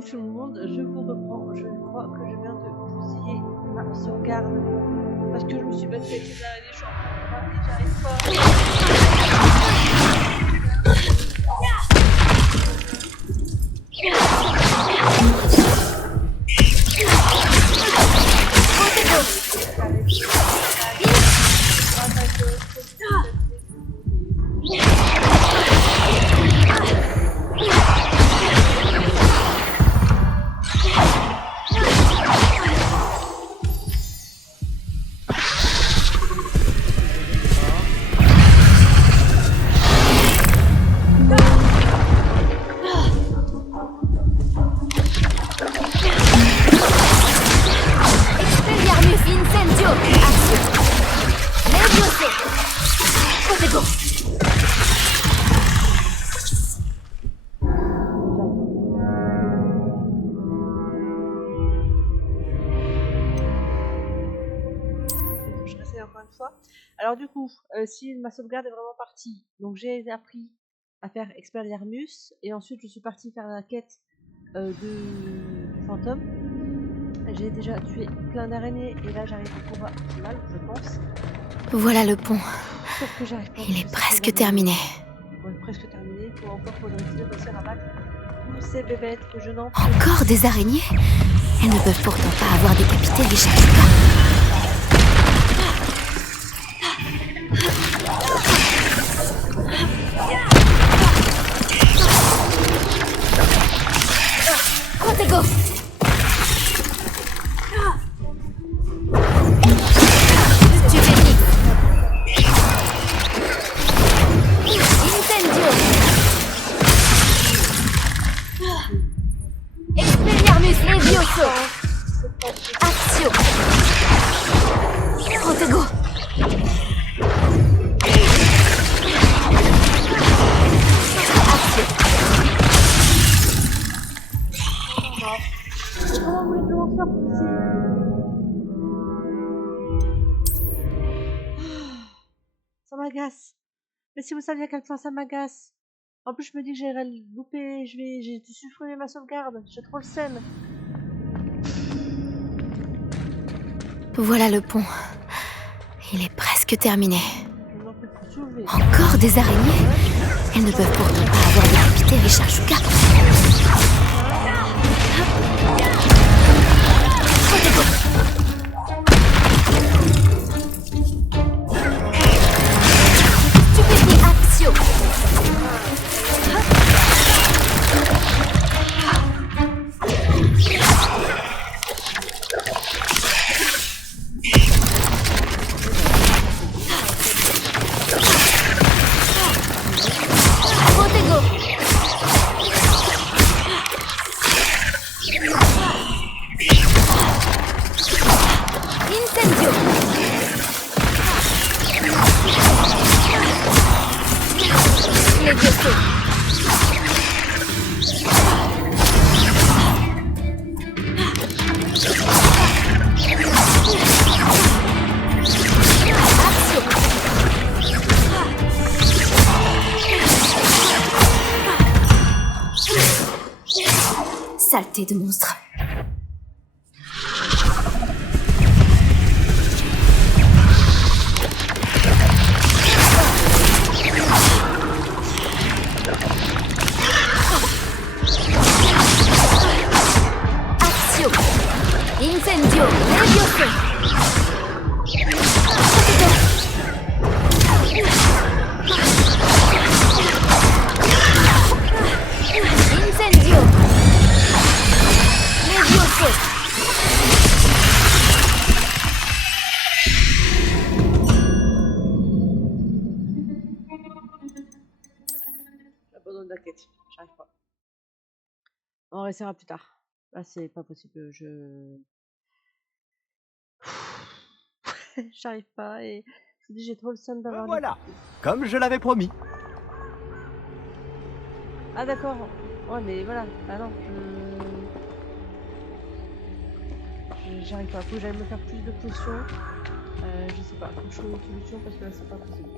coucou tout le monde, je vous reprends. Je crois que je viens de bousiller ma sauvegarde parce que je me suis battue avec les araignées, je suis en train de et j'arrive encore une fois. Alors du coup, si ma sauvegarde est vraiment partie, donc j'ai appris à faire Expelliarmus et ensuite je suis partie faire la quête du fantôme. J'ai déjà tué plein d'araignées et là j'arrive au combat final, je pense. Voilà le pont. Sauf que j'arrive pas. Il est presque terminé. Ouais, presque terminé. Il faut encore réussir à battre tous ces bébêtes que je n'en peux Encore des araignées? Elles ne peuvent pourtant pas avoir décapité les Shakuga. Protego! Incendio! Expelliarmus Levioso! Action! Protego! Comment vous voulez que je m'en sorte ici? Ça m'agace. Mais si vous saviez à quel point ça m'agace. En plus, je me dis que j'ai loupé, j'ai dû supprimer ma sauvegarde. J'ai trop le seum. Voilà le pont. Il est presque terminé. Je n'en peux plus soulever. Encore des araignées? Elles ne peuvent pourtant pas avoir décapité les Shakuga. Stupéfiaction. Protego. Incendio. Levioso. Saleté de monstre. Action. Incendio. Levioso. Incendio. Levioso. J'abandonne la quête. J'arrive pas. On réessayera plus tard. Là, c'est pas possible. J'arrive pas et je vous dis, j'ai trop le seum d'avoir. Voilà, comme je l'avais promis. Ah d'accord. Ouais, mais voilà. Ah non, j'arrive pas. Faut que j'aille me faire plus de potions. Je sais pas. Faut que je trouve une solution parce que là, c'est pas possible.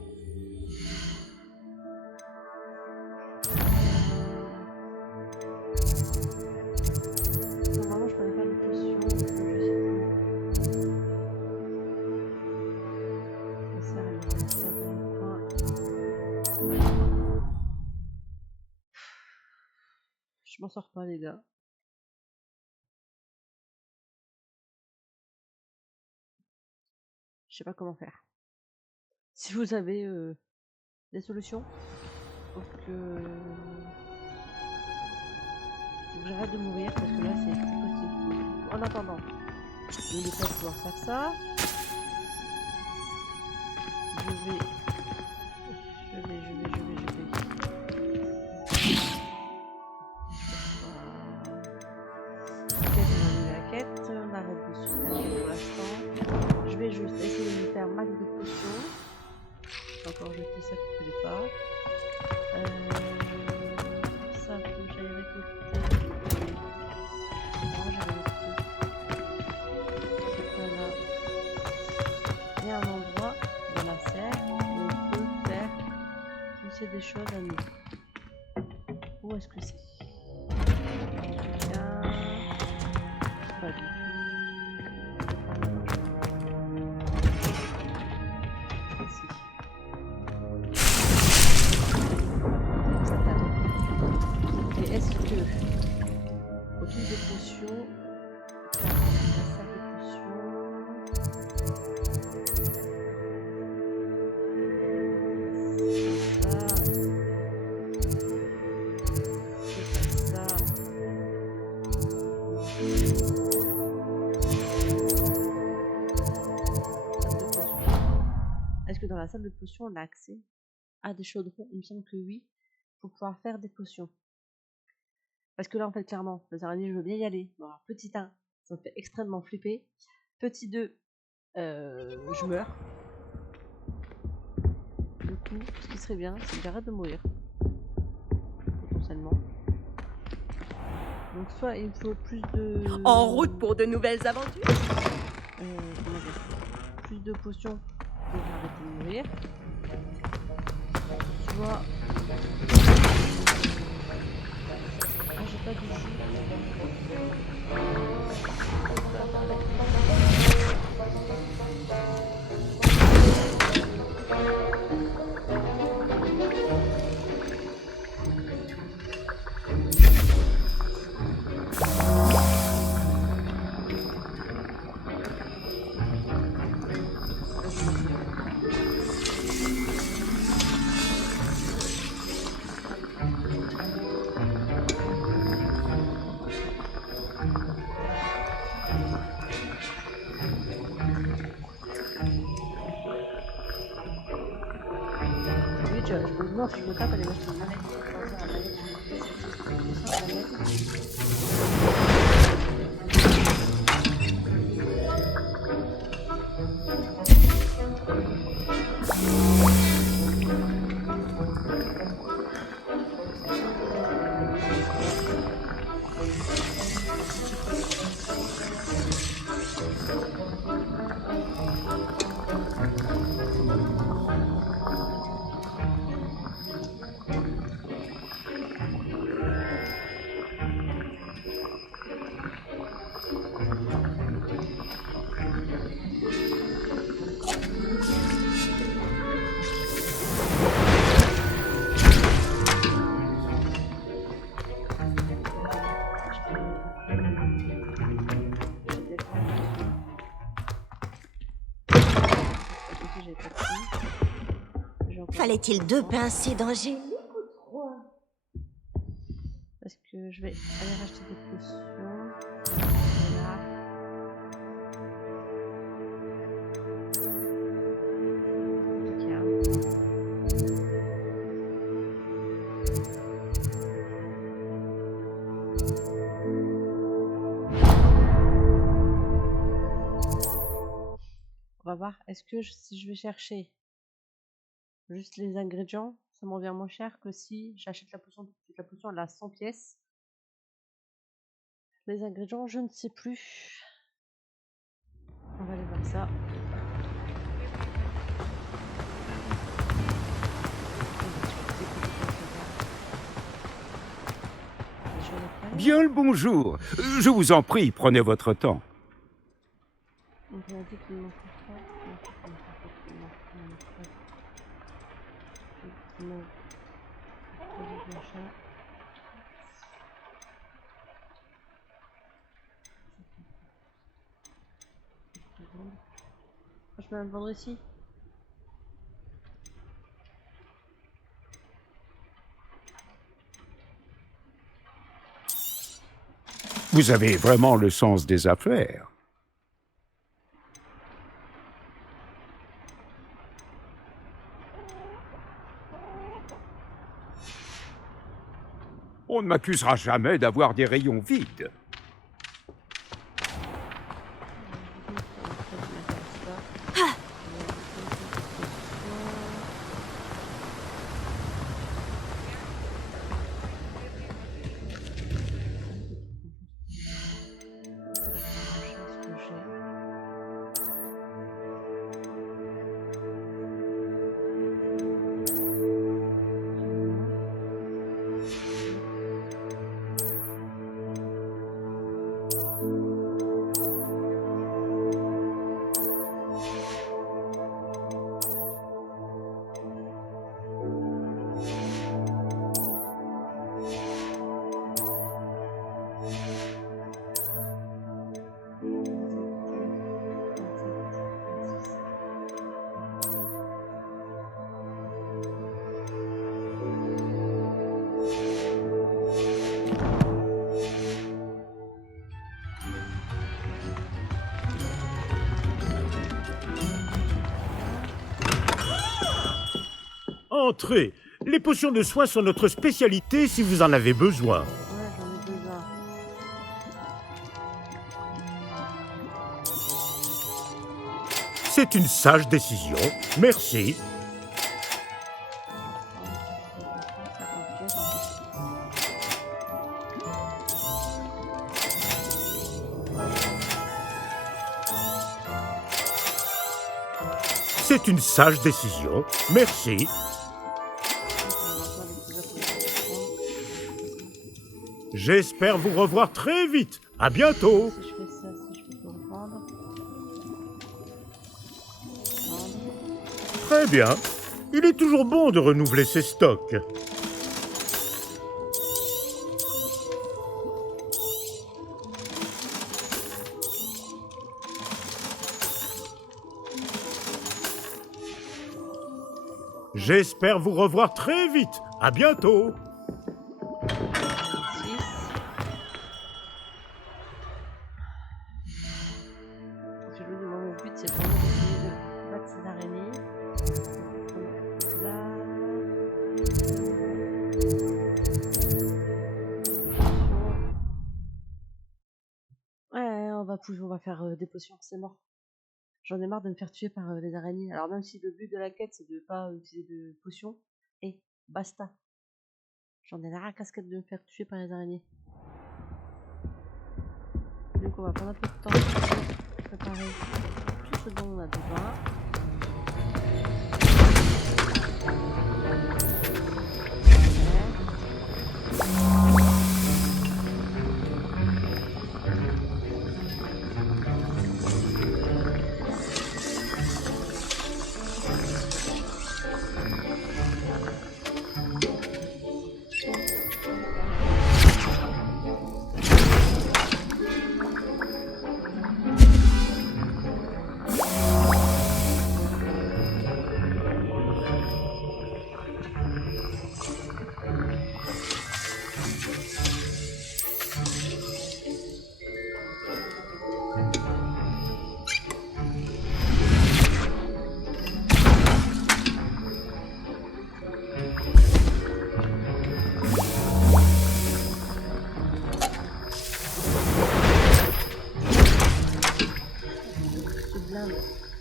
Je m'en sors pas, les gars. Je sais pas comment faire. Si vous avez des solutions pour que j'arrête de mourir, parce que là c'est plus possible. En attendant, je vais pas pouvoir faire ça. Je vais. Quête, on arrête de se taper pour l'instant. Je vais juste essayer de faire max de potions. Encore jeter ça qui ne fallait pas. Ça, faut que j'aille récolter. Non, j'avais récolté. C'est pas là. Il y a un endroit dans la serre où on peut faire pousser des choses à nous. Où est-ce que c'est? Pas du tout. Ici. Et est-ce que autour des potions, la salle de potions, c'est pas ça. Est-ce que dans la salle de potions, on a accès à des chaudrons? Il me semble que oui, pour pouvoir faire des potions. Parce que là, en fait, clairement, les araignées, je veux bien y aller. Bon, alors, petit 1, ça me fait extrêmement flipper. Petit 2, je meurs. Du coup, ce qui serait bien, c'est que j'arrête de mourir. Potentiellement. Donc, soit il me faut plus de... En route pour de nouvelles aventures. Comment dire, plus de potions pour arrêter de mourir. Soit... Ah, j'ai pas de jus. Non, si je me tape, allez, moi je te manette. Fallait-il 2 pincées d'angélique? Parce que je vais aller racheter des potions. Là. On va voir, est-ce que si je vais chercher juste les ingrédients, ça m'en revient moins cher que si j'achète la potion. La potion elle a 100 pièces. Les ingrédients, je ne sais plus. On va aller voir ça. Bien le bonjour. Je vous en prie, prenez votre temps. Donc on a dit qu'il manque pas. peux même vendre ici. Vous avez vraiment le sens des affaires. On ne m'accusera jamais d'avoir des rayons vides. Entrez. Les potions de soins sont notre spécialité si vous en avez besoin. Ouais, j'en ai besoin. C'est une sage décision. Merci. C'est une sage décision. Merci. J'espère vous revoir très vite. À bientôt. Si je fais ça, si je peux le vendre. Très bien. Il est toujours bon de renouveler ses stocks. J'espère vous revoir très vite. À bientôt. 6. Mon but c'est vraiment d'essayer de battre ces araignées. Donc là. Ouais, on va faire des potions, c'est mort. J'en ai marre de me faire tuer par les araignées. Alors même si le but de la quête c'est de pas utiliser de potions, et basta. J'en ai la casquette de me faire tuer par les araignées. Donc on va prendre un peu de temps pour préparer tout ce dont on a besoin.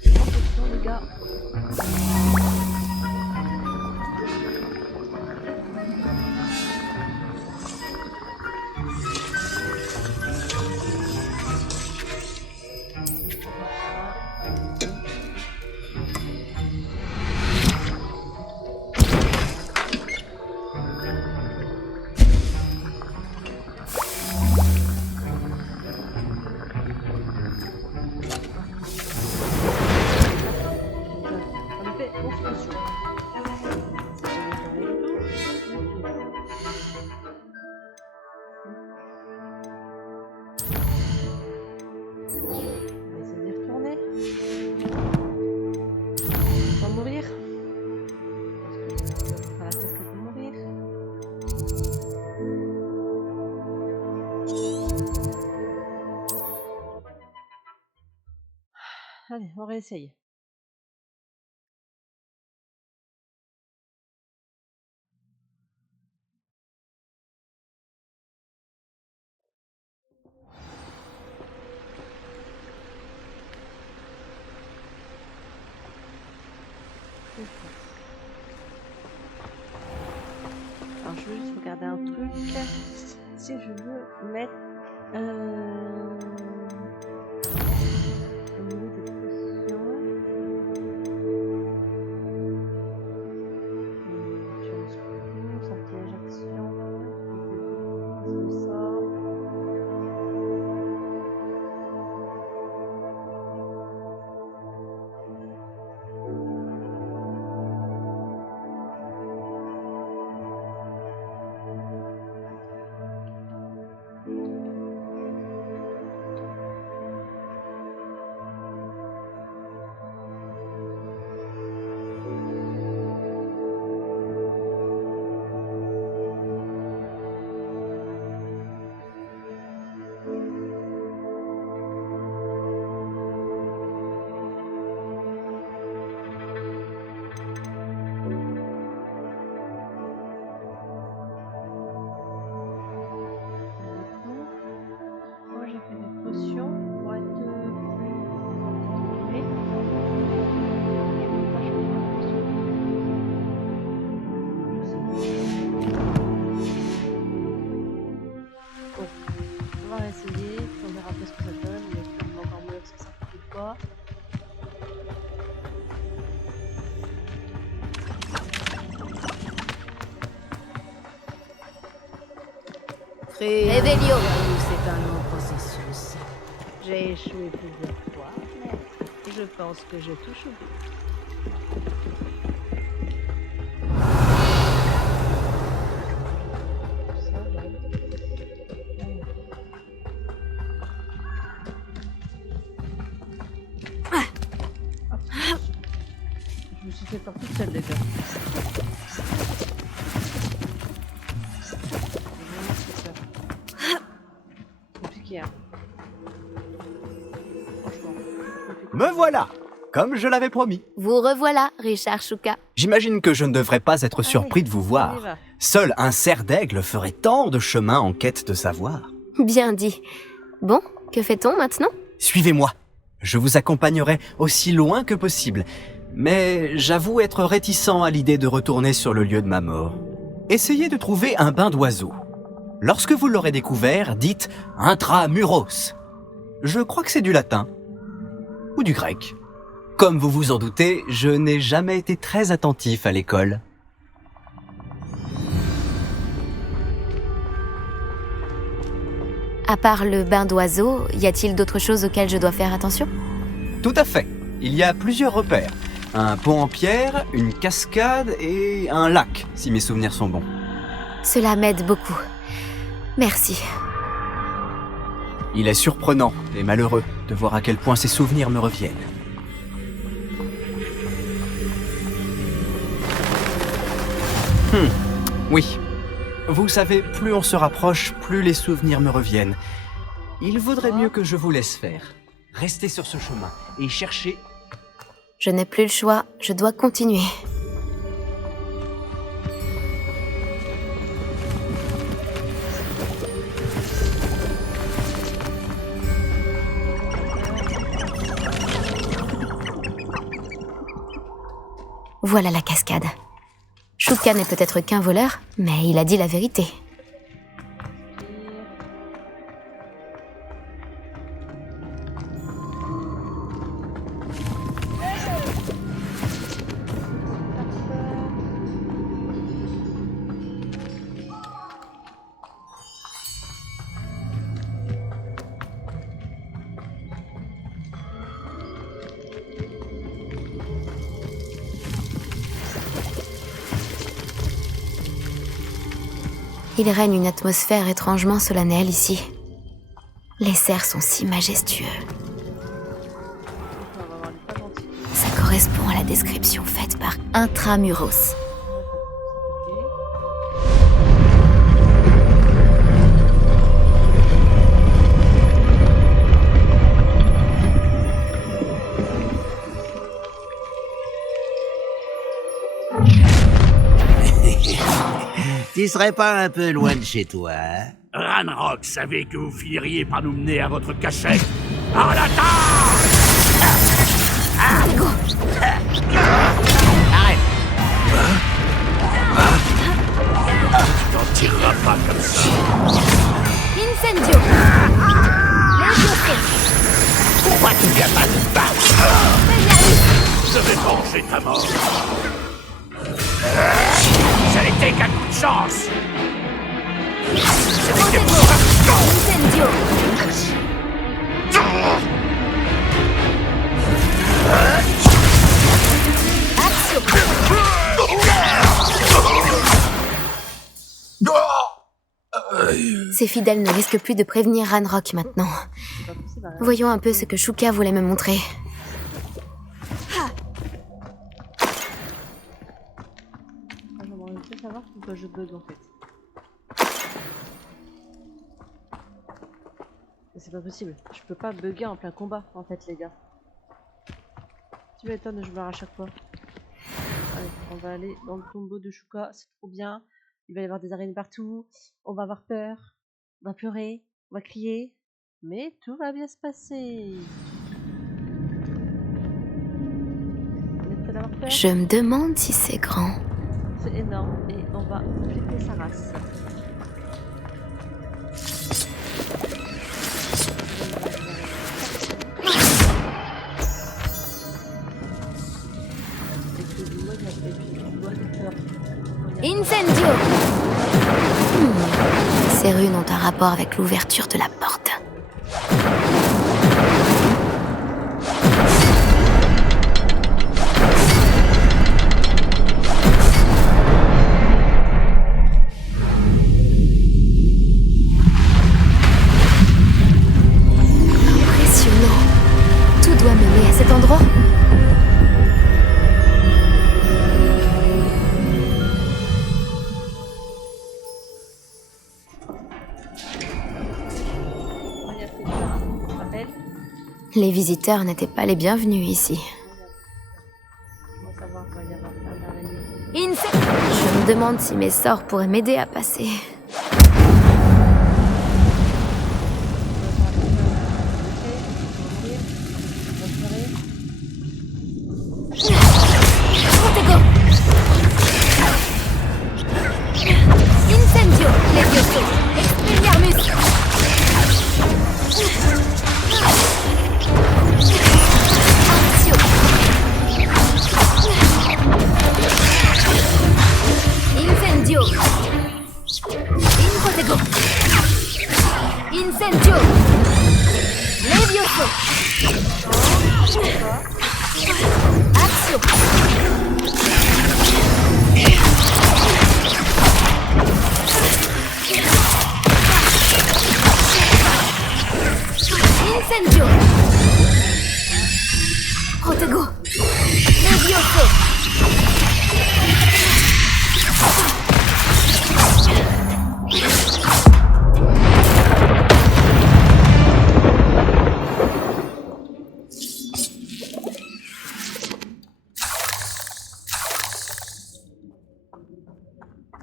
Attention les gars. on réessaye. Alors je veux juste regarder un truc. Si je veux mettre au niveau des potions. Endurance coup, sortilège action. Sort. Moi j'ai fait des potions pour être plus équipée. Je vais pas changer de potion. Bon, on va essayer, puis on verra un peu ce que ça donne, mais je pense encore mieux que ça s'applique pas. Revelio. C'est un long processus. J'ai échoué plusieurs fois, mais je pense que je touche au but. Ça, ouais. Je me suis fait peur toute seule, les gars. Compliqué, hein. Franchement. Me voilà, comme je l'avais promis. Vous revoilà, Richard Chouka. J'imagine que je ne devrais pas être surpris de vous On y voir. va. Seul un cerf d'aigle ferait tant de chemin en quête de savoir. Bien dit. Bon, que fait-on maintenant? Suivez-moi. Je vous accompagnerai aussi loin que possible. Mais j'avoue être réticent à l'idée de retourner sur le lieu de ma mort. Essayez de trouver un bain d'oiseau. Lorsque vous l'aurez découvert, dites « intramuros ». Je crois que c'est du latin. Ou du grec. Comme vous vous en doutez, je n'ai jamais été très attentif à l'école. À part le bain d'oiseau, y a-t-il d'autres choses auxquelles je dois faire attention? Tout à fait. Il y a plusieurs repères. Un pont en pierre, une cascade et un lac, si mes souvenirs sont bons. Cela m'aide beaucoup. Merci. Il est surprenant et malheureux de voir à quel point ces souvenirs me reviennent. Oui. Vous savez, plus on se rapproche, plus les souvenirs me reviennent. Il vaudrait mieux que je vous laisse faire. Restez sur ce chemin et cherchez... Je n'ai plus le choix, je dois continuer. Voilà la cascade. Chouka n'est peut-être qu'un voleur, mais il a dit la vérité. Il règne une atmosphère étrangement solennelle ici. Les cerfs sont si majestueux. Ça correspond à la description faite par Intramuros. serait pas un peu loin de chez toi, hein? Ranrock savait que vous finiriez par nous mener à votre cachette. À l'attaque! Arrête! Tu t'en tireras pas comme ça. Incendio! Pourquoi tu viens pas te battre? Je vais venger ta mort. Ça n'était qu'un coup de chance. C'était pour... Incendio! Ces fidèles ne risquent plus de prévenir Ranrock maintenant. C'est pas possible. Hein. Voyons un peu ce que Shuka voulait me montrer. J'aimerais bien savoir pourquoi je bug en fait. Mais c'est pas possible. Je peux pas bugger en plein combat en fait les gars. Tu m'étonnes, je meurs à chaque fois. Allez, on va aller dans le tombeau de Shuka, c'est trop bien. Il va y avoir des araignées partout. On va avoir peur. On va pleurer. On va crier. Mais tout va bien se passer. On est prêt d'avoir peur. Je me demande si c'est grand. C'est énorme et on va flipper sa race. Incendio! Ces runes ont un rapport avec l'ouverture de la porte. Impressionnant. Tout doit mener à cet endroit. Les visiteurs n'étaient pas les bienvenus ici. Je me demande si mes sorts pourraient m'aider à passer. Protego! Incendio! Levioso! Expelliarmus! Incendio! Protego! Incendio! Levioso! Axio! Incendio! Protego! Levioso!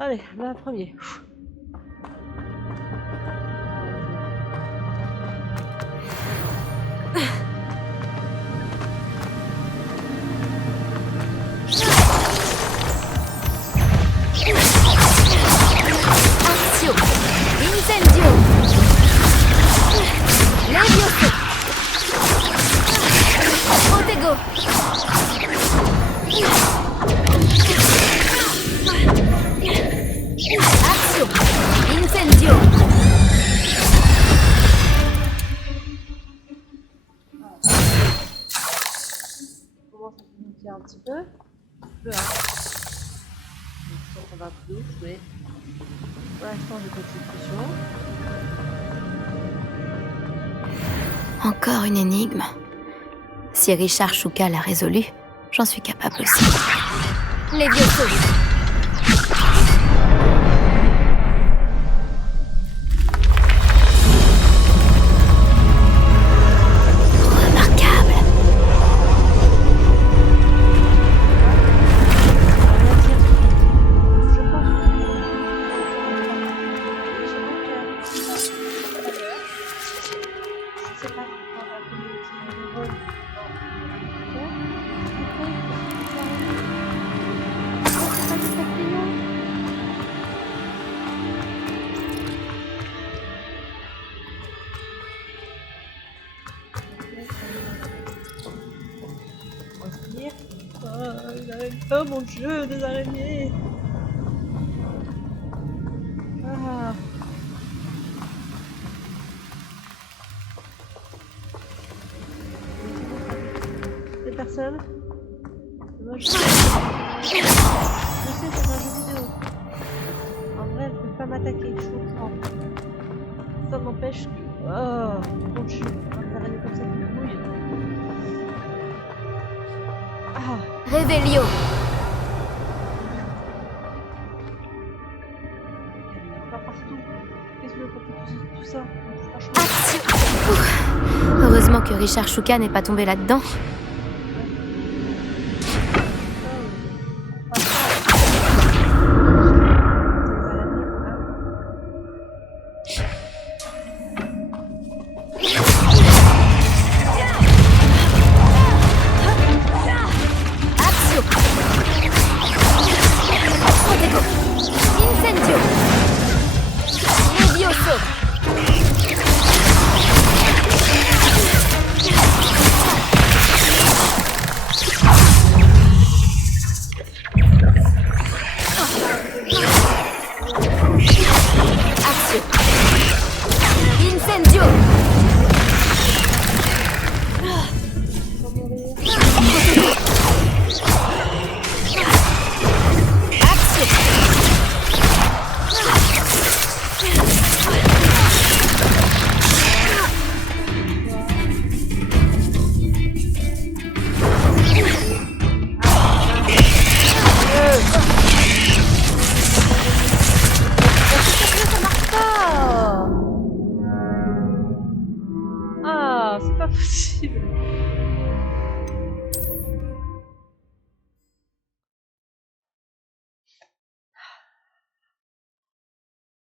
Allez, là, premier. Axio! Incendio! Levioso! Protego! Axio! Incendio! On commence à monter un petit peu. Peu, hein. Donc, ça va plus, mais pour l'instant, j'ai pas de discussion. Encore une énigme. Si Richard Shuka l'a résolue, j'en suis capable aussi. Levioso! Remarquable. Je pense Oh mon dieu, des araignées. Ah. Des personnes. Moi, je sais, c'est un jeu vidéo. En vrai, elle peut pas m'attaquer, je comprends. Ça n'empêche que... Oh, mon dieu, des araignées comme ça qui me mouillent. Ah. Réveillon. Pas partout. Qu'est-ce que pour tout ça? Franchement. Action. Ouh. Heureusement que Richard Chouka n'est pas tombé là-dedans.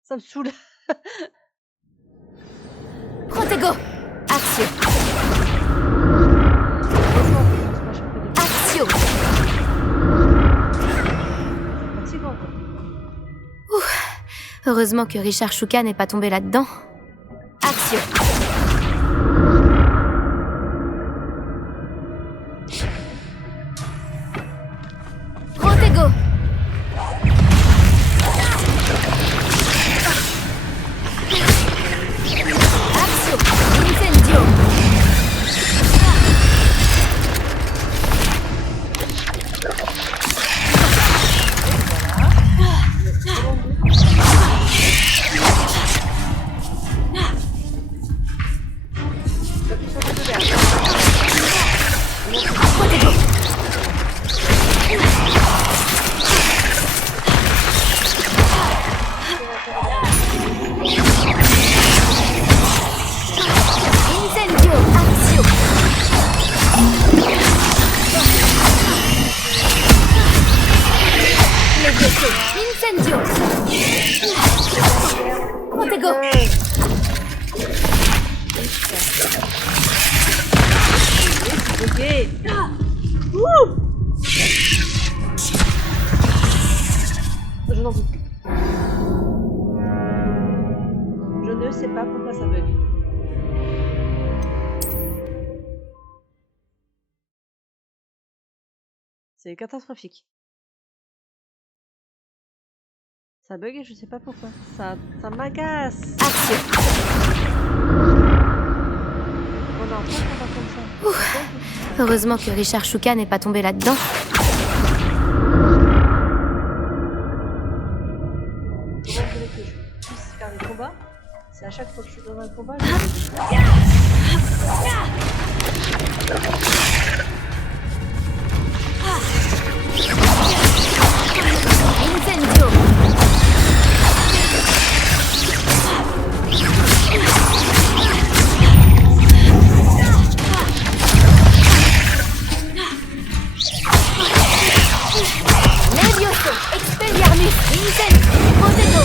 Ça me saoule. Protego. Action. Action. Fatigant, quoi. Heureusement que Richard Chouka n'est pas tombé là-dedans. Action. Protego. Action. Incendio. Incendio. Protego. Ok. Ouh. Je n'en peux plus. Je ne sais pas pourquoi ça bug. C'est catastrophique. Ça bug et je sais pas pourquoi. Ça m'agace. Action. On a un peu comme ça. Heureusement que Richard Chouka n'est pas tombé là-dedans. Comment vous voulez que je puisse faire des combats? C'est à chaque fois que je suis dans un combat, Incendio. Levioso. Expelliarmus. Incendio. Protego.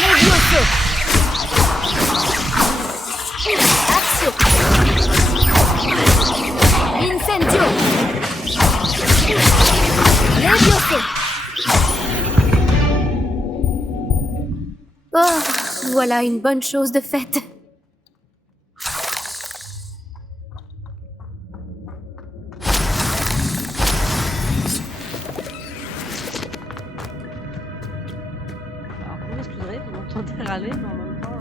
Levioso. Action. Incendio. Levioso. Oh, voilà une bonne chose de faite. sentir aller, mais en même temps,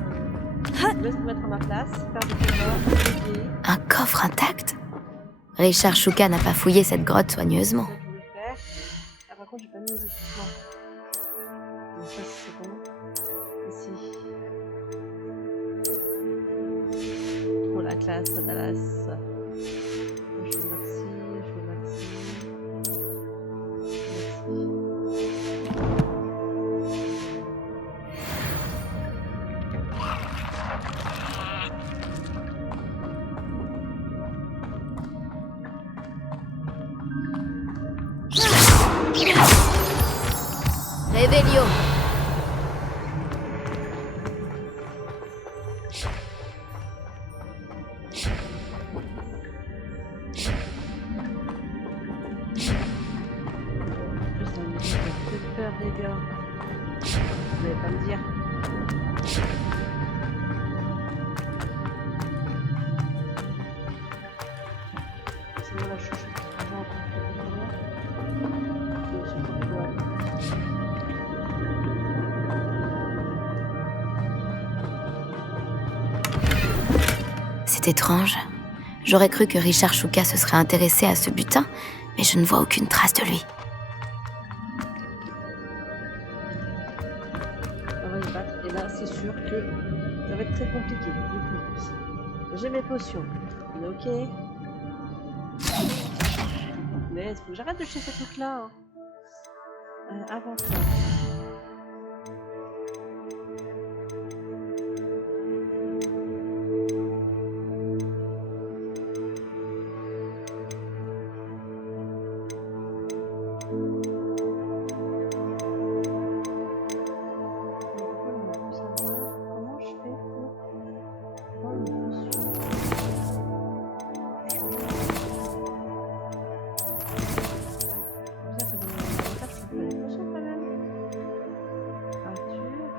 je laisse me mettre à ma place, faire des efforts, aider. Un coffre intact? Richard Chouka n'a pas fouillé cette grotte soigneusement. C'est ça que je voulais faire. Ah, par contre, j'ai pas mis mes équipements. Donc ça, c'est bon. Ici. Trop la classe, Dallas. Je veux maxi, je veux maxi. Maxi. Révélio. Ça me fait peur, les gars. Vous n'allez pas me dire. C'est moi la chouchoute. Je vais encore faire des erreurs. Je suis pas douée. C'est étrange. J'aurais cru que Richard Chouka se serait intéressé à ce butin, mais je ne vois aucune trace de lui. On va se battre. Et là, c'est sûr que ça va être très compliqué. Du coup, j'ai mes potions. On est ok. Mais il faut que j'arrête de chercher ces trucs-là. Hein. Avant ça. Comment je fais pour prendre une potion? Bizarre, ça donne un avantage, je peux faire des potions quand même. Peinture.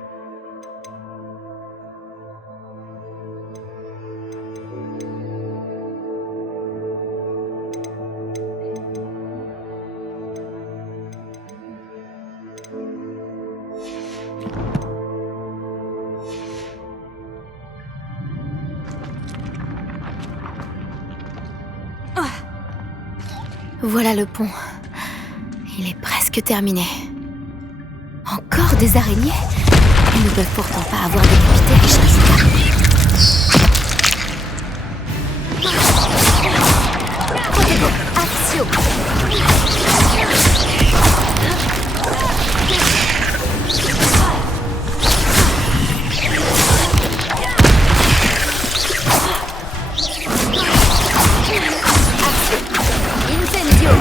Voilà le pont. Il est presque terminé. Encore des araignées? Ils ne peuvent pourtant pas avoir décapité Richard Chouka. Protego, Axio. Incendio.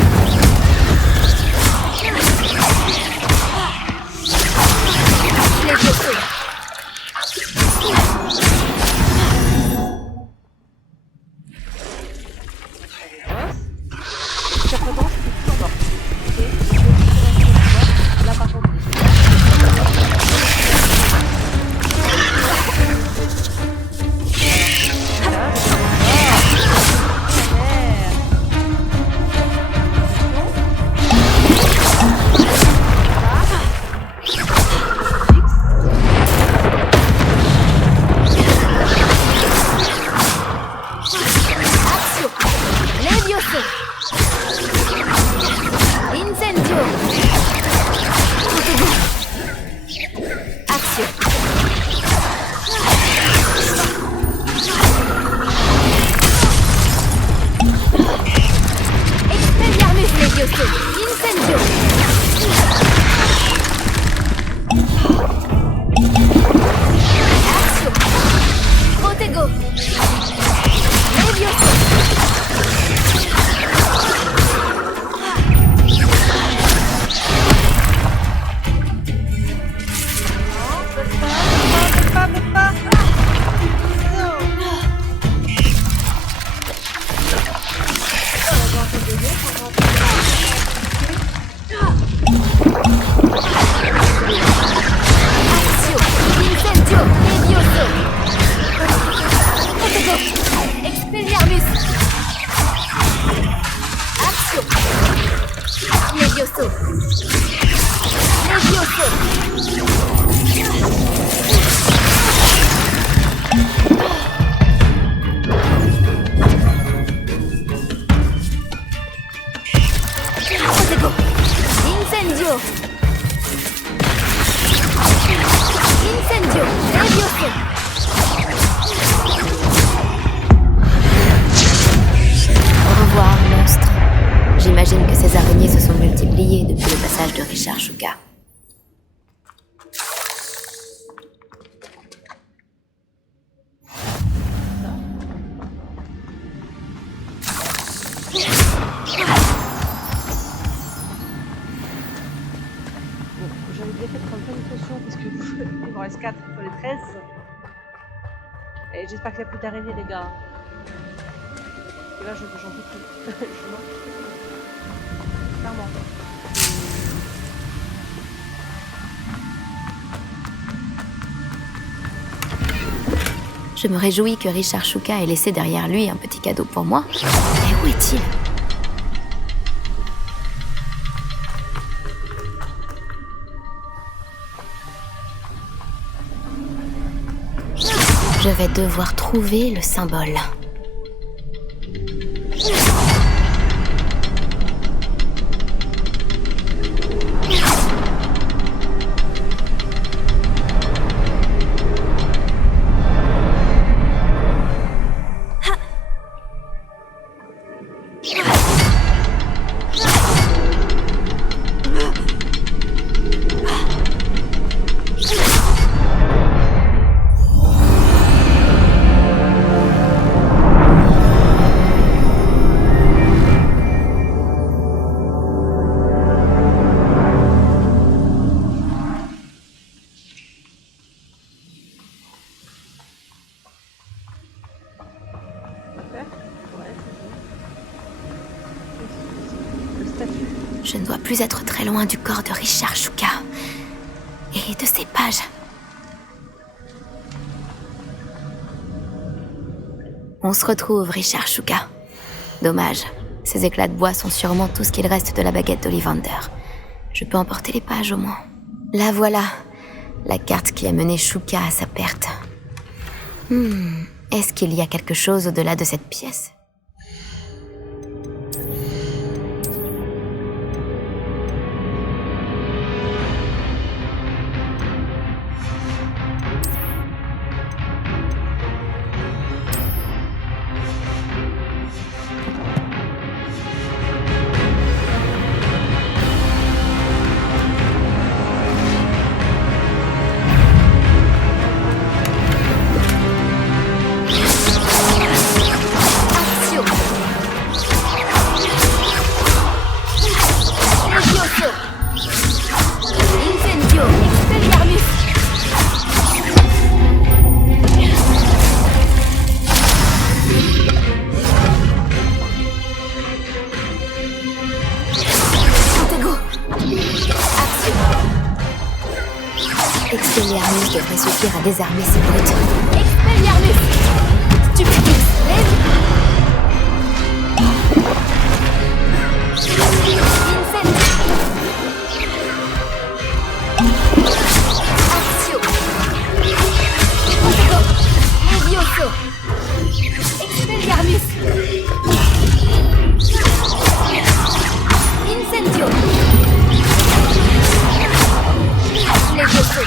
Levioso. Jusqu'à présent, c'était toujours une potion parce que il m'en reste 4 sur les 13. Et j'espère qu'il n'y a plus d'araignées, les gars. Et là, j'en peux plus. Je n'en peux plus. Clairement. Je me réjouis que Richard Shuka ait laissé derrière lui un petit cadeau pour moi. Mais où est-il ? Je vais devoir trouver le symbole. Je ne dois plus être très loin du corps de Richard Shuka et de ses pages. On se retrouve, Richard Shuka. Dommage, ces éclats de bois sont sûrement tout ce qu'il reste de la baguette d'Ollivander. Je peux emporter les pages au moins. La voilà, la carte qui a mené Shuka à sa perte. Est-ce qu'il y a quelque chose au-delà de cette pièce ? Expelliarmus devrait suffire à désarmer ces brutes. Expelliarmus! Stupidus! Actio! Protego! Levioso! Expelliarmus! Incendio! Levioso!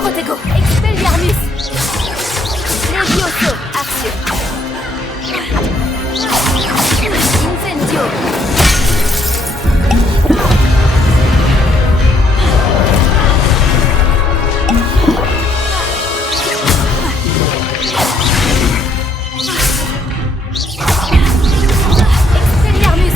Protego! Expelliarmus! Levioso! Actio! Incendio! Expelliarmus!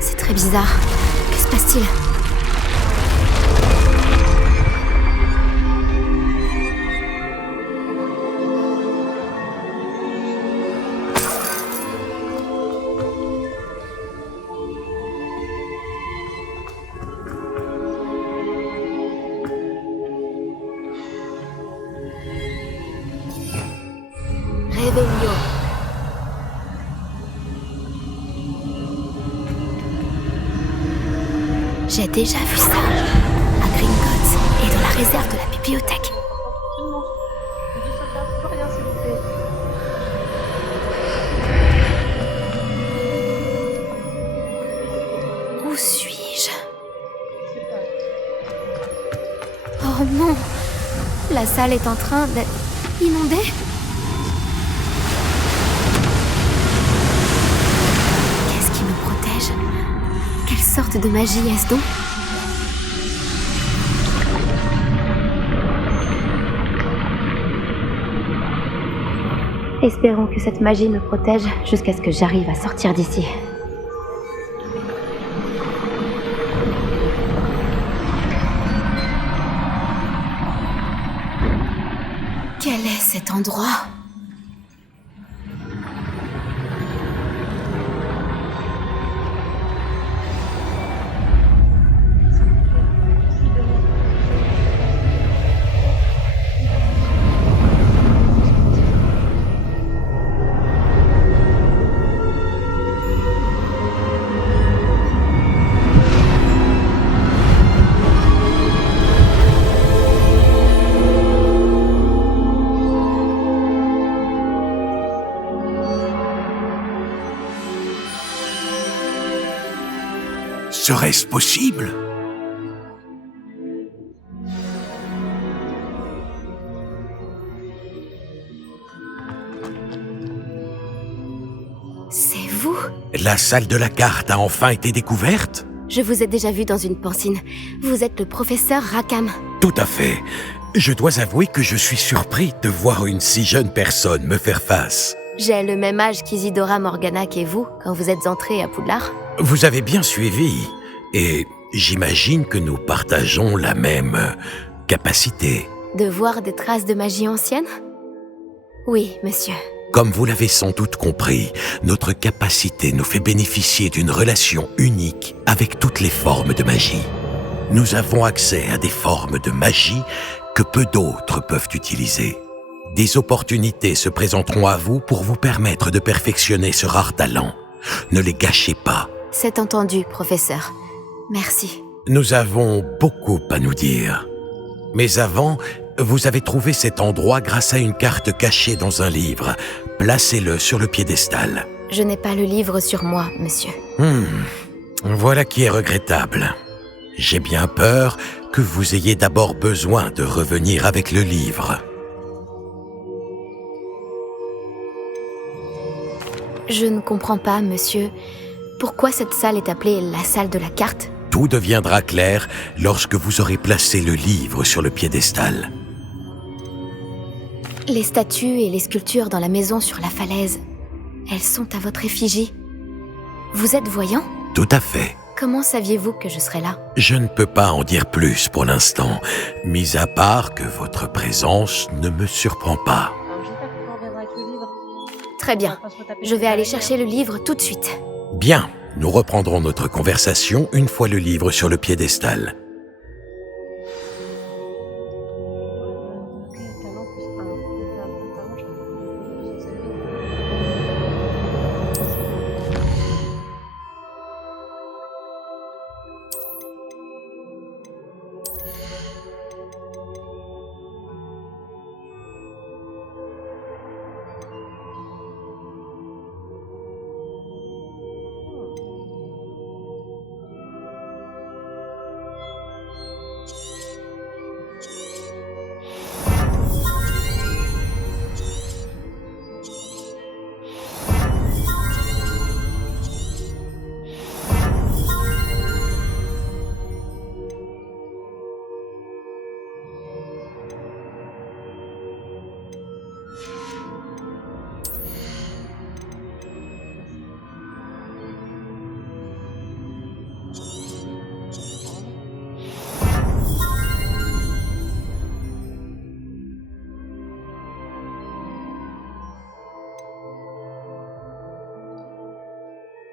C'est très bizarre. Que se passe-t-il? Réveillon. J'ai déjà vu ça. À Gringotts et dans la réserve de la bibliothèque. Tout le monde. Deux soldats, plus rien s'il vous plaît. Où suis-je? C'est pas. Oh non! La salle est en train d'être inondée? Qu'est-ce qui me protège? Quelle sorte de magie est-ce donc? Espérons que cette magie me protège jusqu'à ce que j'arrive à sortir d'ici. Quel est cet endroit? Serait-ce possible? C'est vous? La salle de la carte a enfin été découverte? Je vous ai déjà vu dans une pancine. Vous êtes le professeur Rackham. Tout à fait. Je dois avouer que je suis surpris de voir une si jeune personne me faire face. J'ai le même âge qu'Isidora Morganac et vous quand vous êtes entrés à Poudlard. Vous avez bien suivi, et j'imagine que nous partageons la même capacité. De voir des traces de magie ancienne? Oui, monsieur. Comme vous l'avez sans doute compris, notre capacité nous fait bénéficier d'une relation unique avec toutes les formes de magie. Nous avons accès à des formes de magie que peu d'autres peuvent utiliser. Des opportunités se présenteront à vous pour vous permettre de perfectionner ce rare talent. Ne les gâchez pas. C'est entendu, professeur. Merci. Nous avons beaucoup à nous dire. Mais avant, vous avez trouvé cet endroit grâce à une carte cachée dans un livre. Placez-le sur le piédestal. Je n'ai pas le livre sur moi, monsieur. Voilà qui est regrettable. J'ai bien peur que vous ayez d'abord besoin de revenir avec le livre. Je ne comprends pas, monsieur. Pourquoi cette salle est appelée la salle de la carte? Tout deviendra clair lorsque vous aurez placé le livre sur le piédestal. Les statues et les sculptures dans la maison sur la falaise, elles sont à votre effigie. Vous êtes voyant? Tout à fait. Comment saviez-vous que je serais là? Je ne peux pas en dire plus pour l'instant, mis à part que votre présence ne me surprend pas. Alors j'espère que tu reviendras avec le livre. Très On bien. va pas se retaper Je vais les aller oreilles. chercher le livre tout de suite. Bien, nous reprendrons notre conversation une fois le livre sur le piédestal. Talent plus un. Talent, je-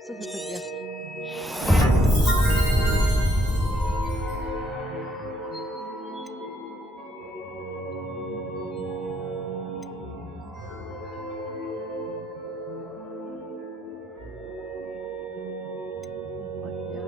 Ça peut être bien. Ouais, bien.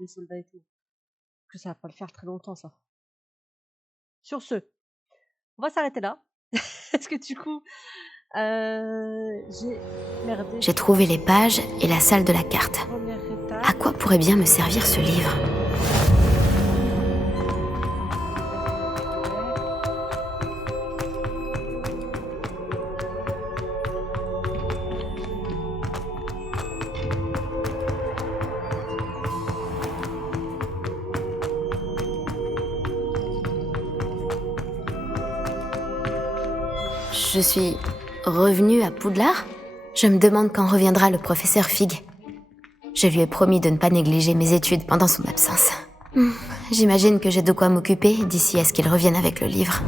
Les soldats et tout. Que ça va pas le faire très longtemps, ça. Sur ce, on va s'arrêter là. Parce que du coup, j'ai merdé. J'ai trouvé les pages et la salle de la carte. Première étape. À quoi pourrait bien me servir ce livre ? Je suis revenue à Poudlard ? Je me demande quand reviendra le professeur Fig. Je lui ai promis de ne pas négliger mes études pendant son absence. J'imagine que j'ai de quoi m'occuper d'ici à ce qu'il revienne avec le livre.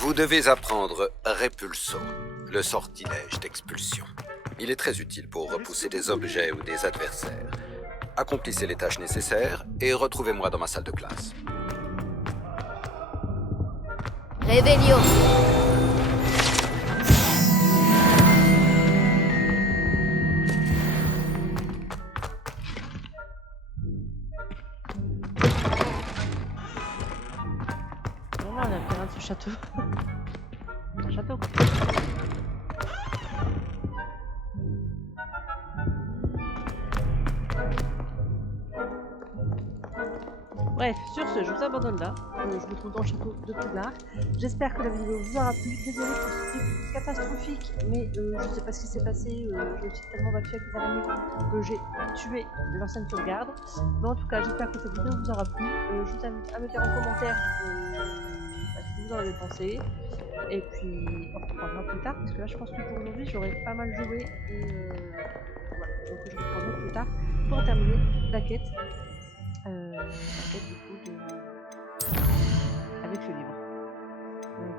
Vous devez apprendre Répulso, le sortilège d'expulsion. Il est très utile pour repousser des objets ou des adversaires. Accomplissez les tâches nécessaires et retrouvez-moi dans ma salle de classe. Révélio. Vraiment, on a fait un de ce château. Un château. Bref, sur ce, je vous abandonne là. Je me trouve dans le château de Poudlard. J'espère que la vidéo vous aura plu. Désolée pour ce truc catastrophique, mais je sais pas ce qui s'est passé. Je suis tellement battue avec les araignées que j'ai tué l'ancienne sauvegarde. Mais en tout cas, j'espère que cette vidéo vous aura plu. Je vous invite à me dire en commentaire ce que vous en avez pensé. Et puis, on se reprendra plus tard, parce que là, je pense que pour aujourd'hui, j'aurais pas mal joué. Et voilà, donc je vous reprendrai plus tard pour terminer la quête. Du coup avec le livre. Donc,